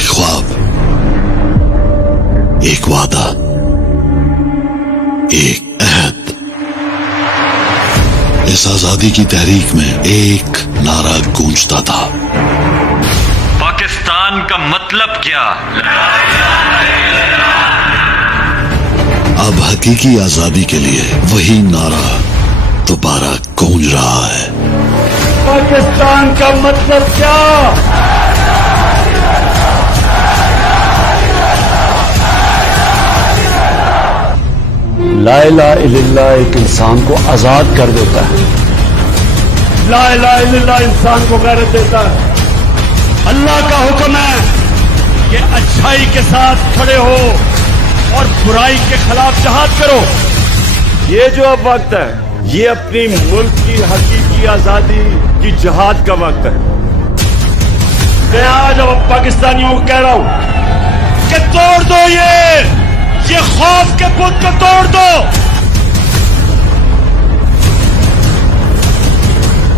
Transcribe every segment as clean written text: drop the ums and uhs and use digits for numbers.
ایک خواب، ایک وعدہ، ایک عہد۔ اس آزادی کی تحریک میں ایک نعرہ گونجتا تھا، پاکستان کا مطلب کیا؟ اب حقیقی آزادی کے لیے وہی نعرہ دوبارہ گونج رہا ہے۔ پاکستان کا مطلب کیا؟ لا الہ الا اللہ ایک انسان کو آزاد کر دیتا ہے، لا الہ الا اللہ انسان کو غیرت دیتا ہے۔ اللہ کا حکم ہے کہ اچھائی کے ساتھ کھڑے ہو اور برائی کے خلاف جہاد کرو۔ یہ جو اب وقت ہے یہ اپنی ملک کی حقیقی آزادی کی جہاد کا وقت ہے۔ میں آج اب پاکستانیوں کو کہہ رہا ہوں کہ توڑ دو یہ خوف کے بت کو توڑ دو۔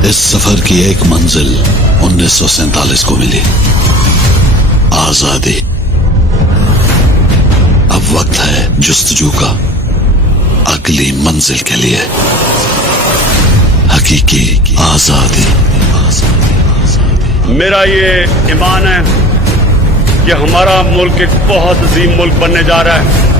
اس سفر کی ایک منزل 1947 کو ملی، آزادی۔ اب وقت ہے جستجو کا، اگلی منزل کے لیے، حقیقی آزادی۔ میرا یہ ایمان ہے کہ ہمارا ملک ایک بہت عظیم ملک بننے جا رہا ہے۔